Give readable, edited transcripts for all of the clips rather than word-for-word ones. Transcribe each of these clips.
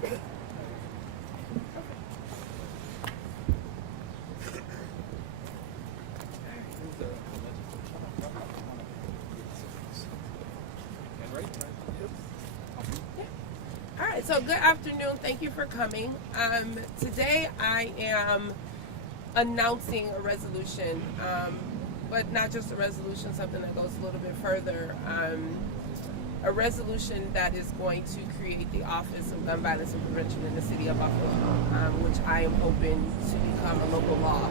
All right, so good afternoon. Thank you for coming. Today I am announcing a resolution, but not just a resolution, something that goes a little bit further. A resolution that is going to create the Office of Gun Violence and Prevention in the City of Buffalo, which I am hoping to become a local law.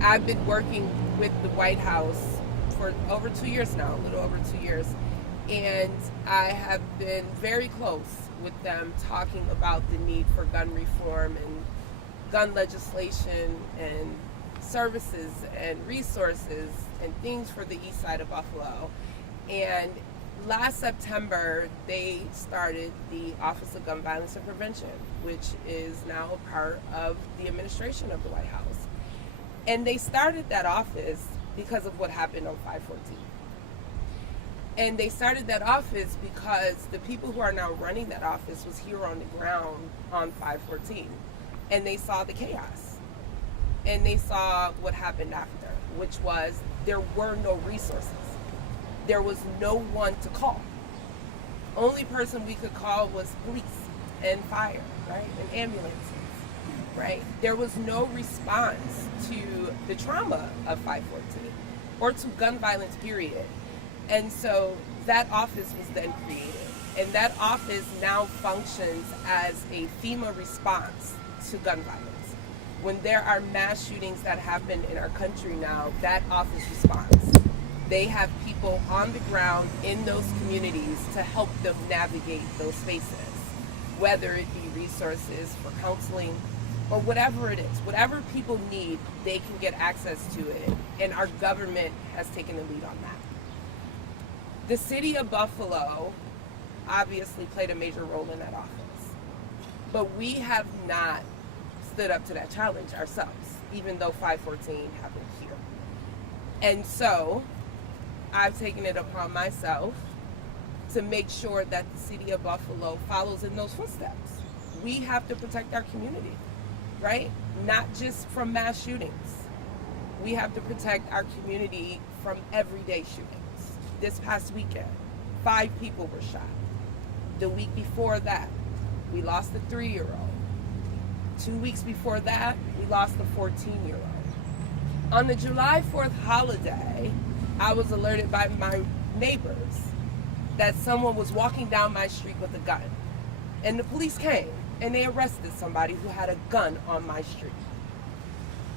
I've been working with the White House for over 2 years now, a little over 2 years, and I have been very close with them talking about the need for gun reform and gun legislation and services and resources and things for the east side of Buffalo. And last September, they started the Office of Gun Violence and Prevention, which is now a part of the administration of the White House. And they started that office because of what happened on 5/14. And they started that office because the people who are now running that office was here on the ground on 5/14. And they saw the chaos. And they saw what happened after, which was there were no resources. There was no one to call. Only person we could call was police and fire, right? And ambulances, right? There was no response to the trauma of 5/14 or to gun violence, period. And so that office was then created. And that office now functions as a FEMA response to gun violence. When there are mass shootings that happen in our country now, that office responds. They have people on the ground in those communities to help them navigate those spaces, whether it be resources for counseling or whatever it is. Whatever people need, they can get access to it, and our government has taken the lead on that. The city of Buffalo obviously played a major role in that office, but we have not stood up to that challenge ourselves, even though 5/14 happened here. And so I've taken it upon myself to make sure that the city of Buffalo follows in those footsteps. We have to protect our community, right? Not just from mass shootings. We have to protect our community from everyday shootings. This past weekend, 5 people were shot. The week before that, we lost a 3-year-old. 2 weeks before that, we lost a 14-year-old. On the July 4th holiday, I was alerted by my neighbors that someone was walking down my street with a gun. And the police came and they arrested somebody who had a gun on my street.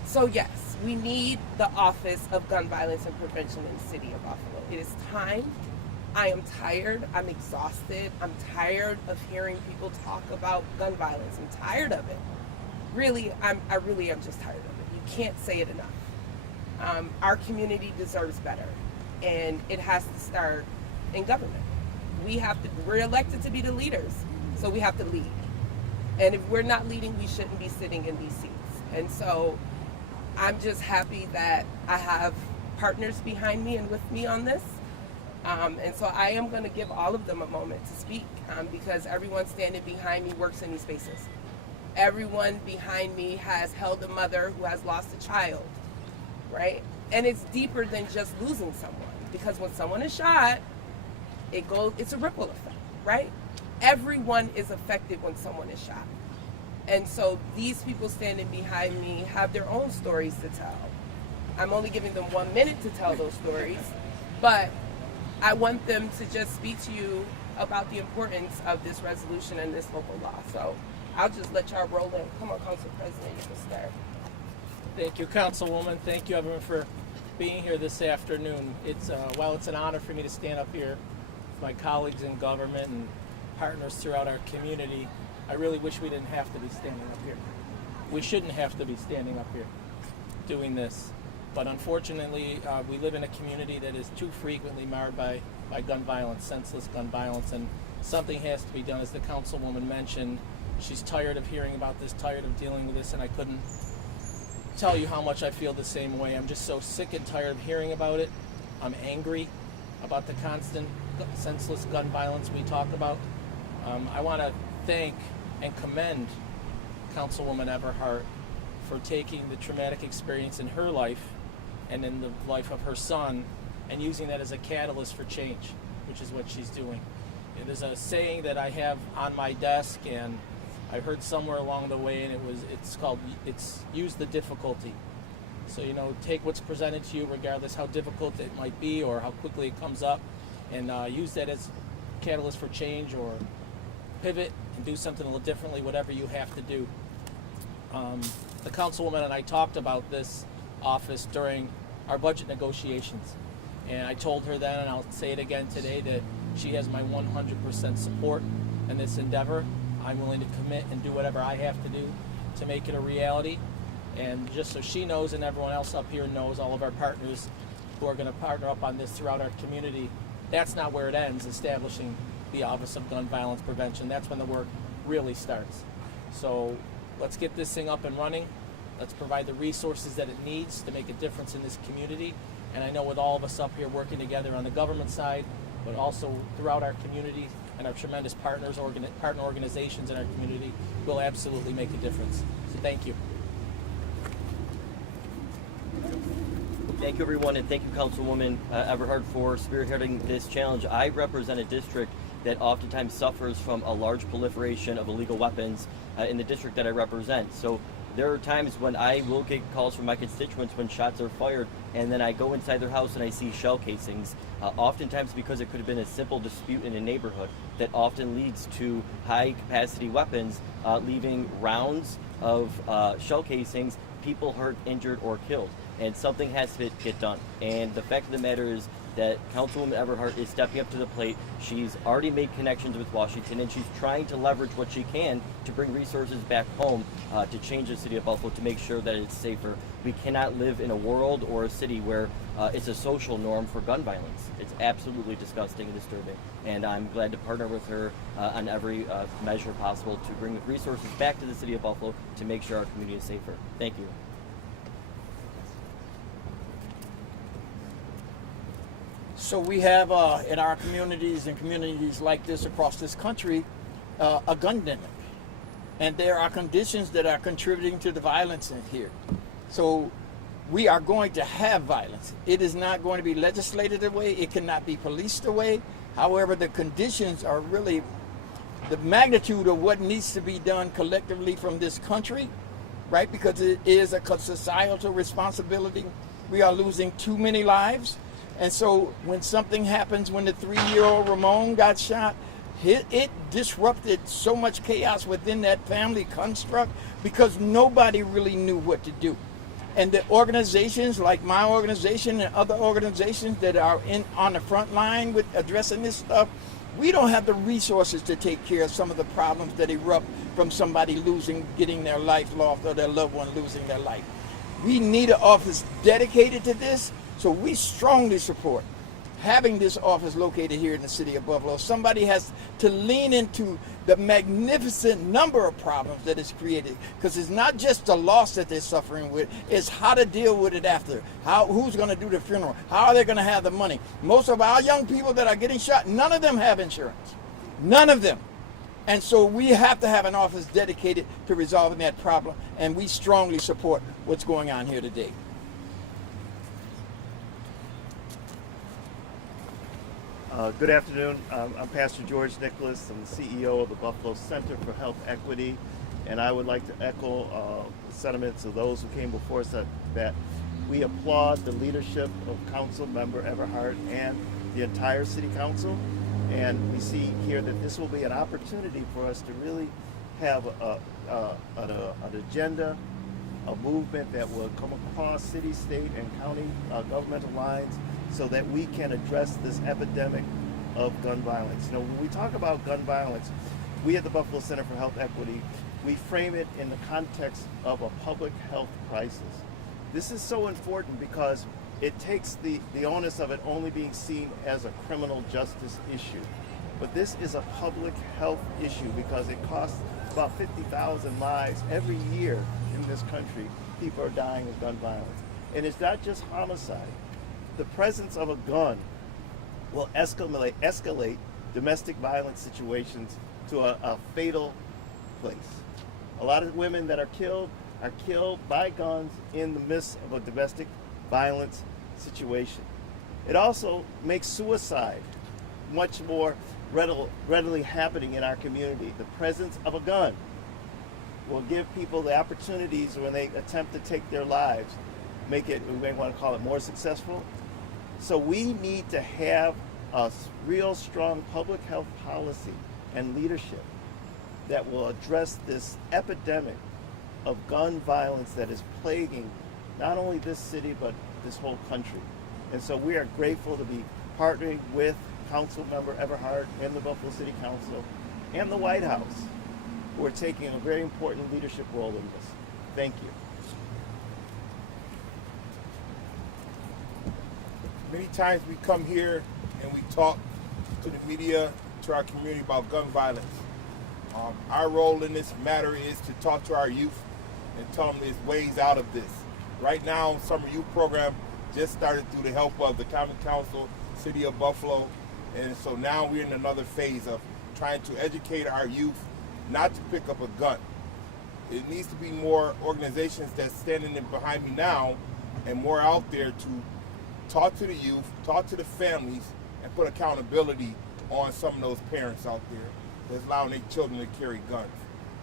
So yes, we need the Office of Gun Violence and Prevention in the city of Buffalo. It is time. I am tired. I'm exhausted. I'm tired of hearing people talk about gun violence. I'm tired of it. I really am just tired of it. You can't say it enough. Our community deserves better, and it has to start in government. We're elected to be the leaders, so we have to lead. And if we're not leading, we shouldn't be sitting in these seats. And so I'm just happy that I have partners behind me and with me on this. And so I am going to give all of them a moment to speak, because everyone standing behind me works in these spaces. Everyone behind me has held a mother who has lost a child, right? And it's deeper than just losing someone, because when someone is shot, it's a ripple effect, right? Everyone is affected when someone is shot. And so these people standing behind me have their own stories to tell. I'm only giving them 1 minute to tell those stories, but I want them to just speak to you about the importance of this resolution and this local law. So I'll just let y'all roll in. Come on, Council President, you can start. Thank you, Councilwoman. Thank you, everyone, for being here this afternoon. While it's an honor for me to stand up here with my colleagues in government and partners throughout our community, I really wish we didn't have to be standing up here. We shouldn't have to be standing up here doing this. But unfortunately, we live in a community that is too frequently marred by gun violence, senseless gun violence, and something has to be done. As the Councilwoman mentioned, she's tired of hearing about this, tired of dealing with this, and I couldn't tell you how much I feel the same way. I'm just so sick and tired of hearing about it. I'm angry about the constant senseless gun violence we talk about. I want to thank and commend Councilwoman Everhart for taking the traumatic experience in her life and in the life of her son and using that as a catalyst for change, which is what she's doing. And there's a saying that I have on my desk, and I heard somewhere along the way, and it's use the difficulty. So, take what's presented to you, regardless how difficult it might be or how quickly it comes up, and use that as a catalyst for change, or pivot and do something a little differently, whatever you have to do. The councilwoman and I talked about this office during our budget negotiations. And I told her then, and I'll say it again today, that she has my 100% support in this endeavor. I'm willing to commit and do whatever I have to do to make it a reality. And just so she knows and everyone else up here knows, all of our partners who are going to partner up on this throughout our community, that's not where it ends, establishing the Office of Gun Violence Prevention. That's when the work really starts. So let's get this thing up and running. Let's provide the resources that it needs to make a difference in this community. And I know with all of us up here working together on the government side, but also throughout our community and our tremendous partner organizations in our community, will absolutely make a difference. So thank you. Thank you, everyone, and thank you, Councilwoman Everhart, for spearheading this challenge. I represent a district that oftentimes suffers from a large proliferation of illegal weapons in the district that I represent. So there are times when I will get calls from my constituents when shots are fired, and then I go inside their house and I see shell casings, oftentimes because it could have been a simple dispute in a neighborhood that often leads to high-capacity weapons, leaving rounds of shell casings, people hurt, injured, or killed. And something has to get done. And the fact of the matter is that Councilwoman Everhart is stepping up to the plate. She's already made connections with Washington, and she's trying to leverage what she can to bring resources back home to change the city of Buffalo, to make sure that it's safer. We cannot live in a world or a city where it's a social norm for gun violence. It's absolutely disgusting and disturbing. And I'm glad to partner with her on every measure possible to bring resources back to the city of Buffalo to make sure our community is safer. Thank you. So we have in our communities and communities like this across this country a gun demic, and there are conditions that are contributing to the violence in here. So we are going to have violence. It is not going to be legislated away. It cannot be policed away. However, the conditions are really the magnitude of what needs to be done collectively from this country, right? Because it is a societal responsibility. We are losing too many lives. And so when something happens, when the 3-year-old Ramon got shot, it disrupted so much chaos within that family construct because nobody really knew what to do. And the organizations like my organization and other organizations that are on the front line with addressing this stuff, we don't have the resources to take care of some of the problems that erupt from somebody getting their life lost, or their loved one losing their life. We need an office dedicated to this. So we strongly support having this office located here in the city of Buffalo. Somebody has to lean into the magnificent number of problems that is created, because it's not just the loss that they're suffering with, it's how to deal with it after. Who's going to do the funeral? How are they going to have the money? Most of our young people that are getting shot, none of them have insurance. None of them. And so we have to have an office dedicated to resolving that problem, and we strongly support what's going on here today. Good afternoon. I'm Pastor George Nicholas. I'm the CEO of the Buffalo Center for Health Equity, and I would like to echo the sentiments of those who came before us that we applaud the leadership of Councilmember Everhart and the entire City Council, and we see here that this will be an opportunity for us to really have an agenda, a movement that will come across city, state, and county governmental lines, so that we can address this epidemic of gun violence. You know, when we talk about gun violence, we at the Buffalo Center for Health Equity, we frame it in the context of a public health crisis. This is so important because it takes the onus of it only being seen as a criminal justice issue. But this is a public health issue because it costs about 50,000 lives every year in this country. People are dying of gun violence. And it's not just homicide. The presence of a gun will escalate domestic violence situations to to a fatal place. A lot of women that are killed by guns in the midst of a domestic violence situation. It also makes suicide much more readily happening in our community. The presence of a gun will give people the opportunities when they attempt to take their lives, make it, we may want to call it, more successful. So we need to have a real strong public health policy and leadership that will address this epidemic of gun violence that is plaguing not only this city but this whole country. And so we are grateful to be partnering with councilmember Everhart and the Buffalo City Council and the White House, who are taking a very important leadership role in this. Thank you. Many times we come here and we talk to the media, to our community about gun violence. Our role in this matter is to talk to our youth and tell them there's ways out of this. Right now, summer youth program just started through the help of the County Council, City of Buffalo, and so now we're in another phase of trying to educate our youth not to pick up a gun. It needs to be more organizations that's standing in behind me now and more out there to talk to the youth, talk to the families, and put accountability on some of those parents out there that's allowing their children to carry guns.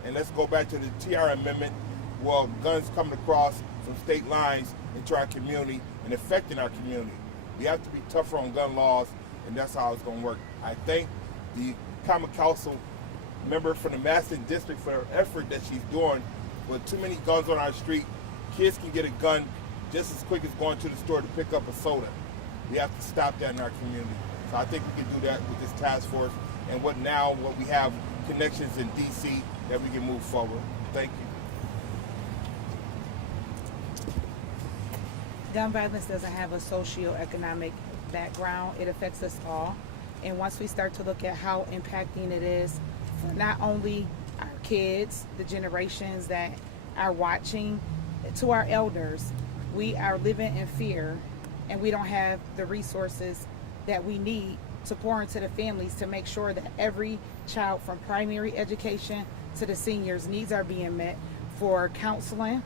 And let's go back to the TR amendment. Well, guns coming across from state lines into our community and affecting our community. We have to be tougher on gun laws, and that's how it's going to work. I thank the Common Council member from the Maston District for her effort that she's doing. With too many guns on our street, kids can get a gun just as quick as going to the store to pick up a soda. We have to stop that in our community. So I think we can do that with this task force and what we have connections in DC that we can move forward. Thank you. Gun violence doesn't have a socioeconomic background. It affects us all. And once we start to look at how impacting it is for not only our kids, the generations that are watching, to our elders, we are living in fear and we don't have the resources that we need to pour into the families to make sure that every child from primary education to the seniors needs are being met for counseling,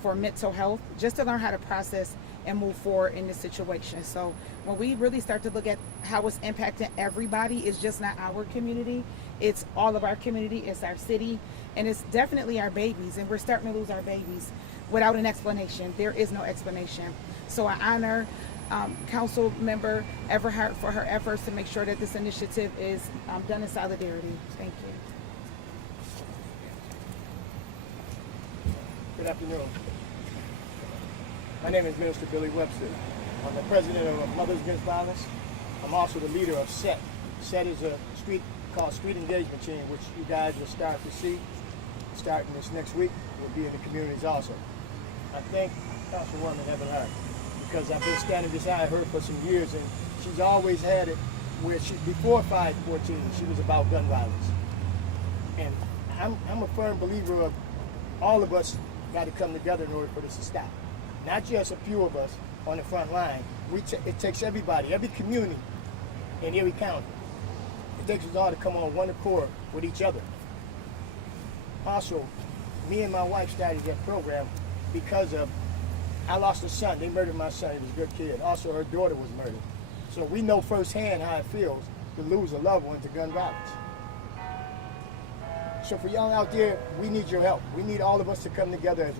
for mental health, just to learn how to process and move forward in this situation. So when we really start to look at how it's impacting everybody, it's just not our community, it's all of our community, it's our city, and it's definitely our babies, and we're starting to lose our babies without an explanation. There is no explanation. So I honor Council Member Everhart for her efforts to make sure that this initiative is done in solidarity. Thank you. Good afternoon. My name is Minister Billy Webster. I'm the president of Mothers Against Violence. I'm also the leader of SET. SET is a street engagement team, which you guys will start to see starting this next week. We'll be in the communities also. I thank Councilwoman Everhart because I've been standing beside her for some years, and she's always had it where before 514, she was about gun violence. And I'm a firm believer of all of us got to come together in order for this to stop. Not just a few of us on the front line. It takes everybody, every community in every county. It takes us all to come on one accord with each other. Also, me and my wife started that program because I lost a son. They murdered my son. He was a good kid. Also, her daughter was murdered. So we know firsthand how it feels to lose a loved one to gun violence. So for y'all out there, we need your help. We need all of us to come together as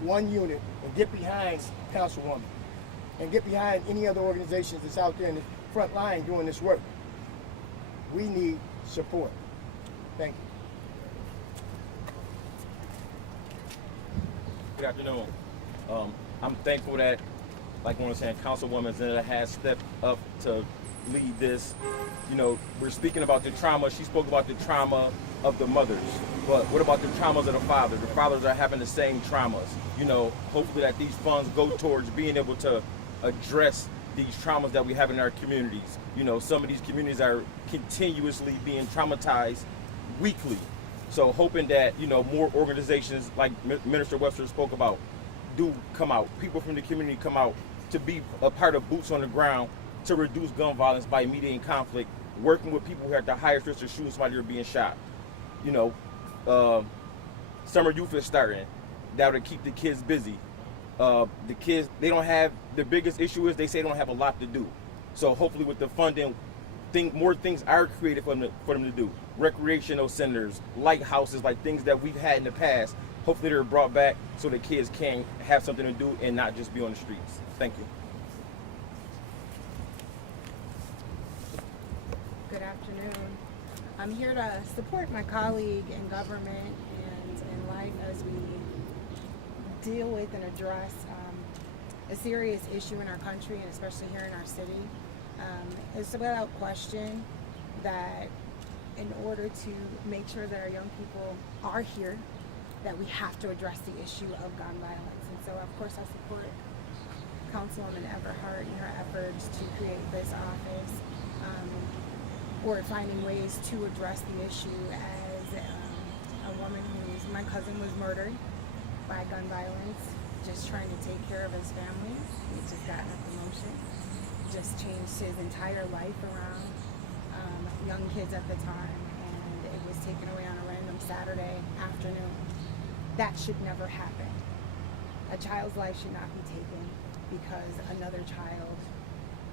one unit, and get behind Councilwoman, and get behind any other organizations that's out there in the front line doing this work. We need support. Thank you. Good afternoon. I'm thankful that, like I was saying, Councilwoman Zeneta has stepped up to lead this. You know, we're speaking about the trauma. She spoke about the trauma of the mothers, but what about the traumas of the fathers? The fathers are having the same traumas. You know, hopefully that these funds go towards being able to address these traumas that we have in our communities. You know, some of these communities are continuously being traumatized weekly. So hoping that, you know, more organizations like Minister Webster spoke about do come out. People from the community come out to be a part of boots on the ground to reduce gun violence by mediating conflict working with people who have the highest risk of shooting somebody or being shot. You know, summer youth is starting. That would keep the kids busy. The kids, they don't have, the biggest issue is they say they don't have a lot to do. So hopefully with the funding, more things are created for them to do. Recreational centers, lighthouses, like things that we've had in the past. Hopefully they're brought back so the kids can have something to do and not just be on the streets. Thank you. Good afternoon. I'm here to support my colleague in government and in life as we deal with and address a serious issue in our country and especially here in our city. It's without question that in order to make sure that our young people are here, that we have to address the issue of gun violence. And so of course I support Councilwoman Everhart in her efforts to create this office, or finding ways to address the issue as a woman my cousin was murdered by gun violence, just trying to take care of his family. He just gotten a promotion, just changed his entire life around, young kids at the time, and it was taken away on a random Saturday afternoon. That should never happen. A child's life should not be taken because another child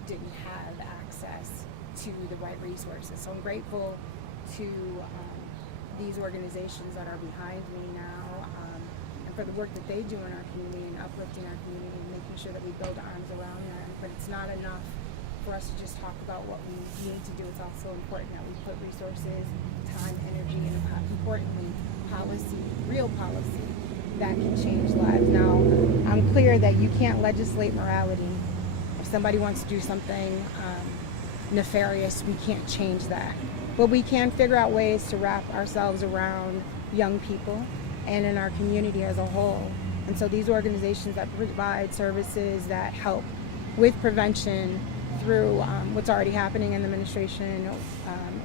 didn't have access to the right resources. So I'm grateful to these organizations that are behind me now, and for the work that they do in our community and uplifting our community and making sure that we build arms around them. But it's not enough for us to just talk about what we need to do. It's also important that we put resources, time, energy, and importantly, policy, real policy that can change lives. Now, I'm clear that you can't legislate morality. If somebody wants to do something nefarious, we can't change that. But we can figure out ways to wrap ourselves around young people and in our community as a whole. And so these organizations that provide services that help with prevention through what's already happening in the administration,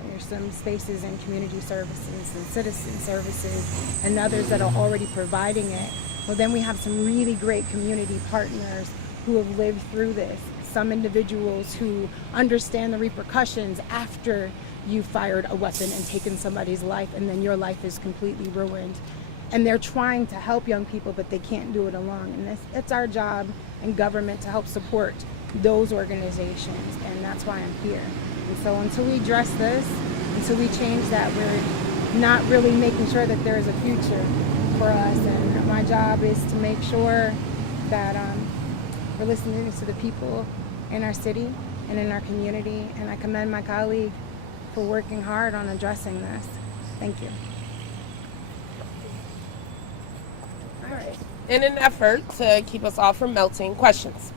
there's some spaces in community services and citizen services and others that are already providing it. Well, then we have some really great community partners who have lived through this. Some individuals who understand the repercussions after you fired a weapon and taken somebody's life and then your life is completely ruined. And they're trying to help young people, but they can't do it alone. And it's our job in government to help support those organizations, and that's why I'm here. And so until we address this, until we change that, we're not really making sure that there is a future for us. And my job is to make sure that we're listening to the people in our city and in our community. And I commend my colleague for working hard on addressing this. Thank you. All right. In an effort to keep us all from melting, questions?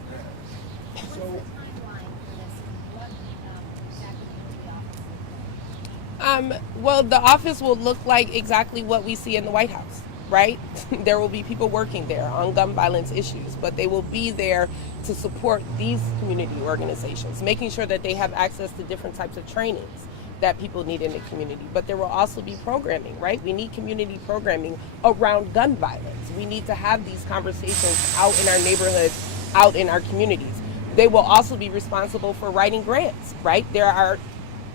Well, the office will look like exactly what we see in the White House, right? There will be people working there on gun violence issues, but they will be there to support these community organizations, making sure that they have access to different types of trainings that people need in the community. But there will also be programming, right? We need community programming around gun violence. We need to have these conversations out in our neighborhoods, out in our communities. They will also be responsible for writing grants, right? There are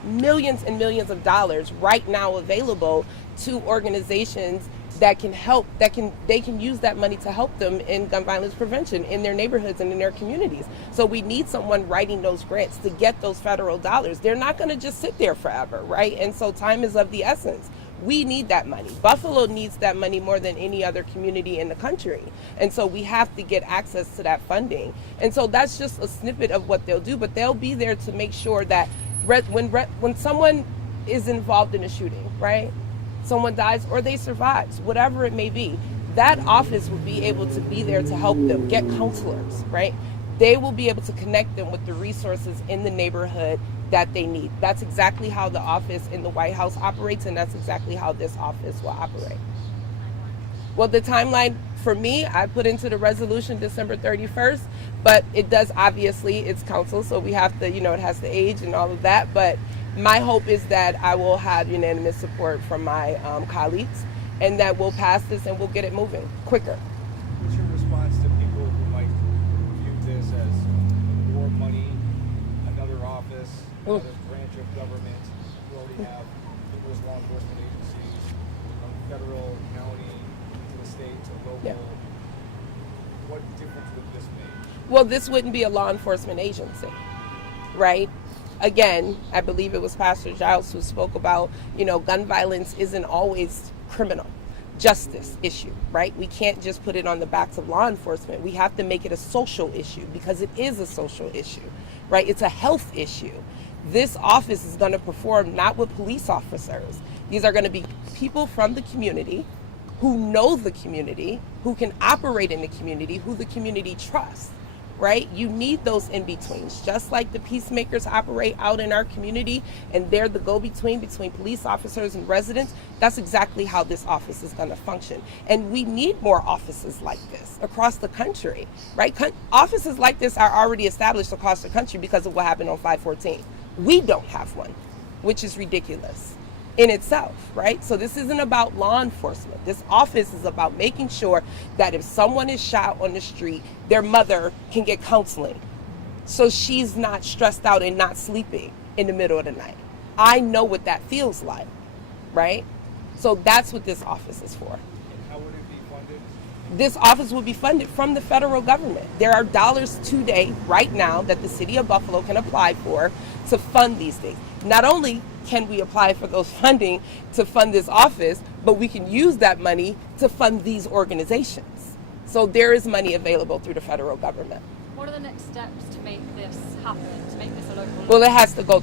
millions and millions of dollars right now available to organizations that can help, they can use that money to help them in gun violence prevention in their neighborhoods and in their communities. So we need someone writing those grants to get those federal dollars. They're not going to just sit there forever, right? And so time is of the essence. We need that money. Buffalo needs that money more than any other community in the country. And so we have to get access to that funding. And so that's just a snippet of what they'll do, but they'll be there to make sure that when someone is involved in a shooting, right? Someone dies or they survive, whatever it may be, that office will be able to be there to help them get counselors, right? They will be able to connect them with the resources in the neighborhood that they need. That's exactly how the office in the White House operates, and that's exactly how this office will operate. Well, the timeline for me, I put into the resolution December 31st, but it does, obviously, it's council, so we have to, it has to age and all of that, but my hope is that I will have unanimous support from my colleagues and that we'll pass this and we'll get it moving quicker. What's your response to people who might view this as more money, another office, another branch of government. You already have numerous law enforcement agencies, from federal, county, to the state, to local. Yeah. What difference would this make? Well, this wouldn't be a law enforcement agency, right? Again, I believe it was Pastor Giles who spoke about, gun violence isn't always criminal justice issue, right? We can't just put it on the backs of law enforcement. We have to make it a social issue because it is a social issue, right? It's a health issue. This office is going to perform not with police officers. These are going to be people from the community who know the community, who can operate in the community, who the community trusts, right? You need those in-betweens, just like the peacemakers operate out in our community and they're the go-between between police officers and residents. That's exactly how this office is going to function. And we need more offices like this across the country, right? Offices like this are already established across the country because of what happened on 514. We don't have one, which is ridiculous in itself, right? So this isn't about law enforcement. This office is about making sure that if someone is shot on the street, their mother can get counseling. So she's not stressed out and not sleeping in the middle of the night. I know what that feels like, right? So that's what this office is for. And how would it be funded? This office will be funded from the federal government. There are dollars today, right now, that the city of Buffalo can apply for to fund these things. Not only can we apply for those funding to fund this office, but we can use that money to fund these organizations. So there is money available through the federal government. What are the next steps to make this happen, to make this a local? Well, it has to go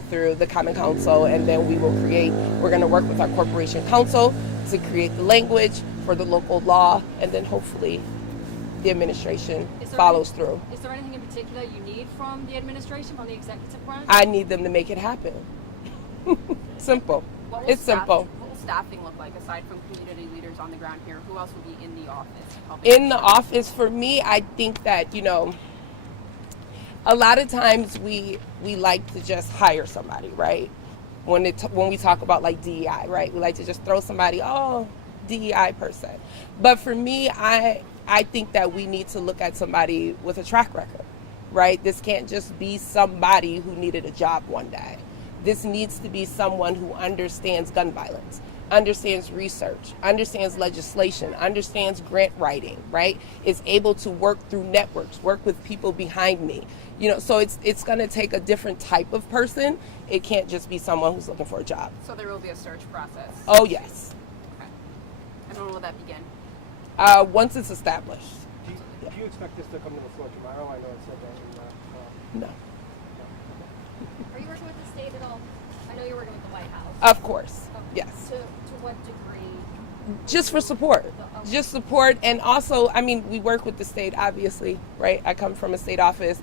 through the Common Council, and then we're going to work with our corporation council to create the language for the local law, and then hopefully the administration follows through. Is there anything in particular you need from the administration, from the executive branch? I need them to make it happen. Simple. It's simple. What will staffing look like aside from community leaders on the ground here? Who else will be in the office? In the office, for me, I think that, a lot of times we like to just hire somebody, right? When we talk about like DEI, right? We like to just throw somebody, DEI person. But for me, I think that we need to look at somebody with a track record, right? This can't just be somebody who needed a job one day. This needs to be someone who understands gun violence, understands research, understands legislation, understands grant writing, right? Is able to work through networks, work with people behind me. So it's going to take a different type of person. It can't just be someone who's looking for a job. So there will be a search process. Oh, yes. Okay. And when will that begin? Once it's established. Do you expect this to come to the floor tomorrow? I know it said that in No. Are you working with the state at all? I know you're working with the White House. Of course. Okay. Yes. To what degree? Just for support. Just support. And also, we work with the state, obviously, right? I come from a state office,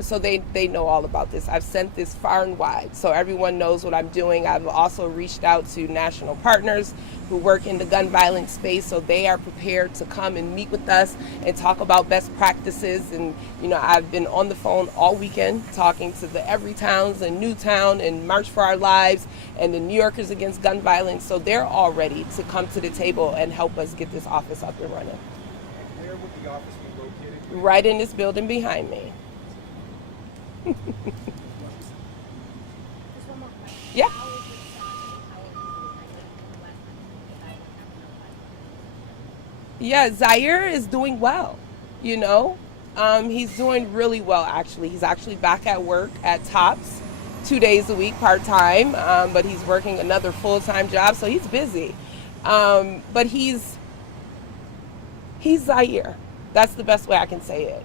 so they know all about this. I've sent this far and wide, so everyone knows what I'm doing. I've also reached out to national partners who work in the gun violence space, so they are prepared to come and meet with us and talk about best practices. And, I've been on the phone all weekend talking to the Everytowns and Newtown and March for Our Lives and the New Yorkers Against Gun Violence, so they're all ready to come to the table and help us get this office up and running. Where would the office be located? Right in this building behind me. Just one more question. Yeah. How is your son and how are you doing? I know the last time you came by, Yeah, Zaire is doing well, He's doing really well, actually. He's actually back at work at Tops 2 days a week, part-time, but he's working another full-time job, so he's busy. But he's Zaire. That's the best way I can say it.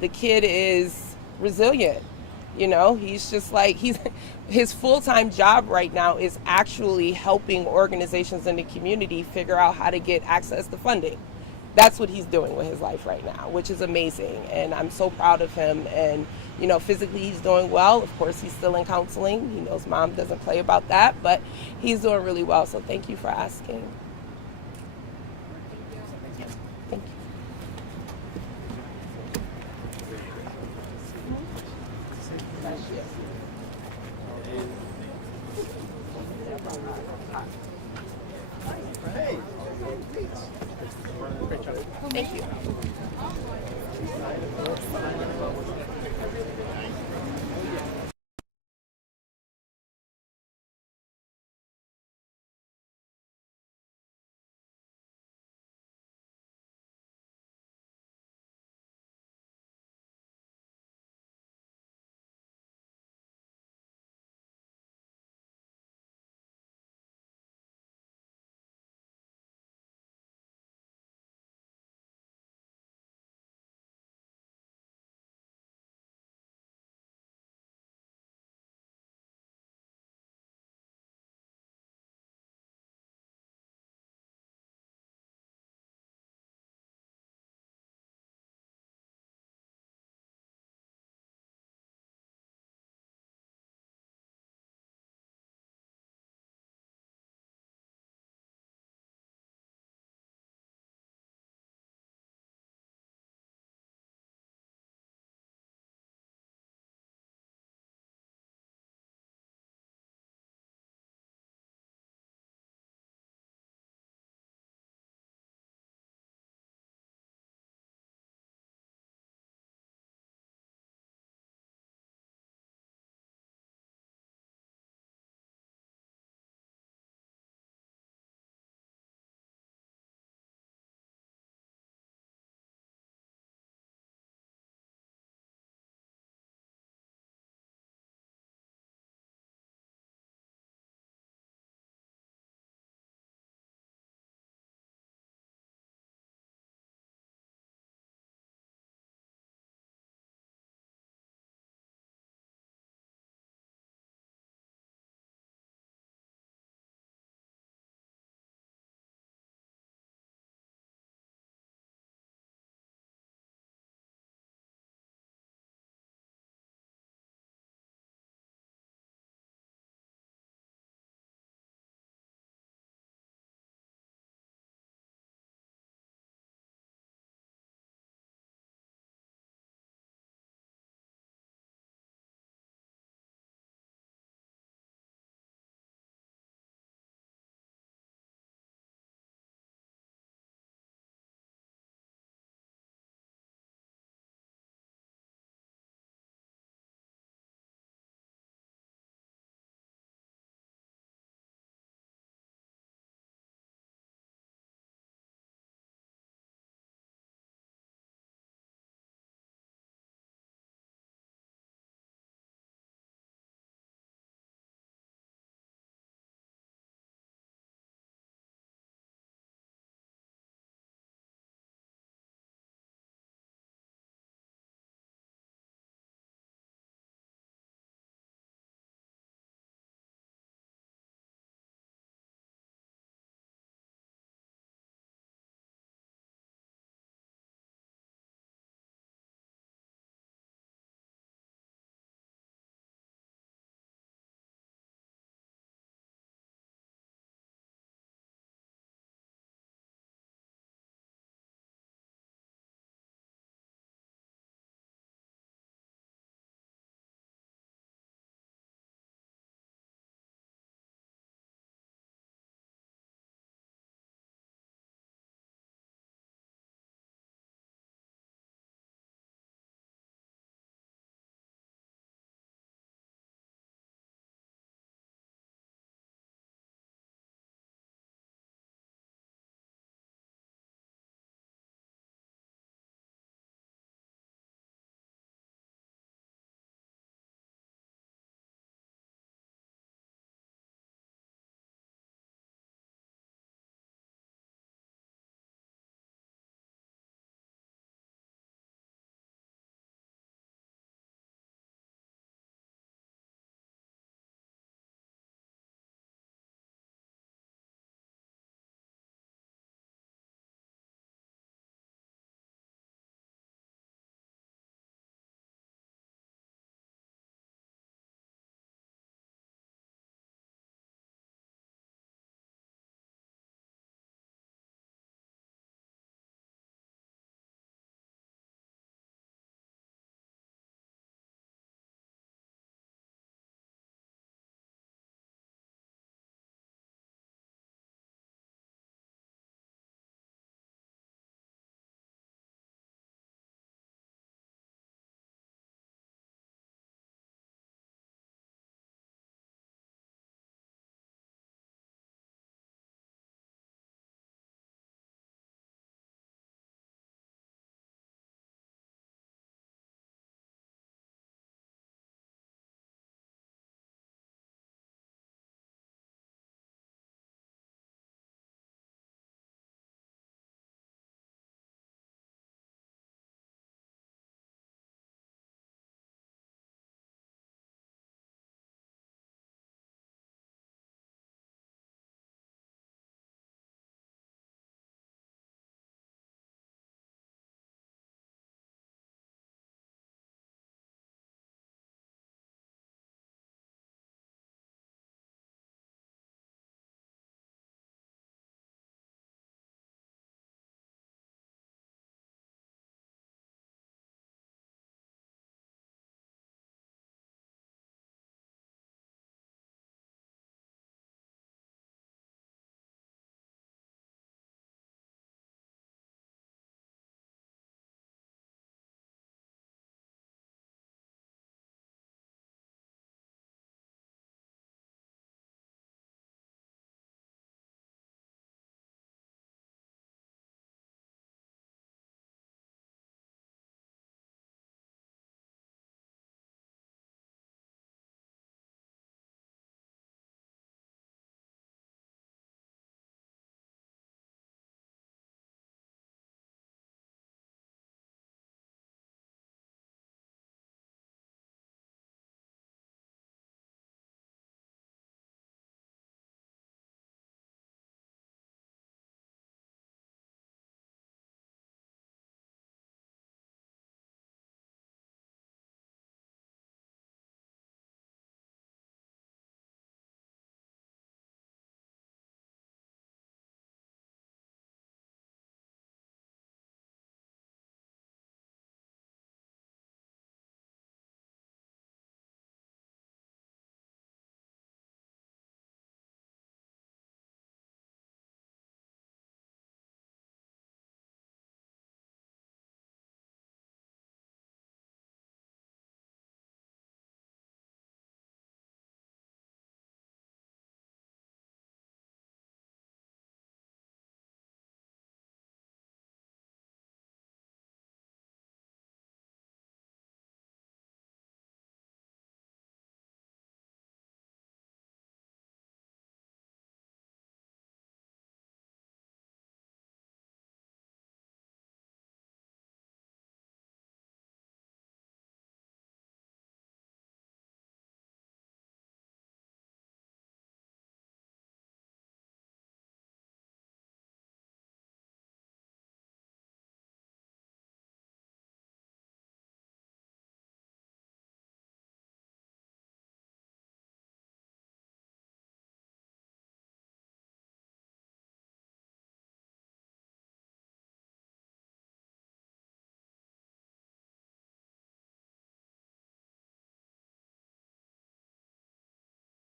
The kid is resilient. He's just like, his full-time job right now is actually helping organizations in the community figure out how to get access to funding. That's what he's doing with his life right now, which is amazing. And I'm so proud of him. And, physically he's doing well. Of course, he's still in counseling. He knows mom doesn't play about that, but he's doing really well. So thank you for asking. Thank you. Thank you.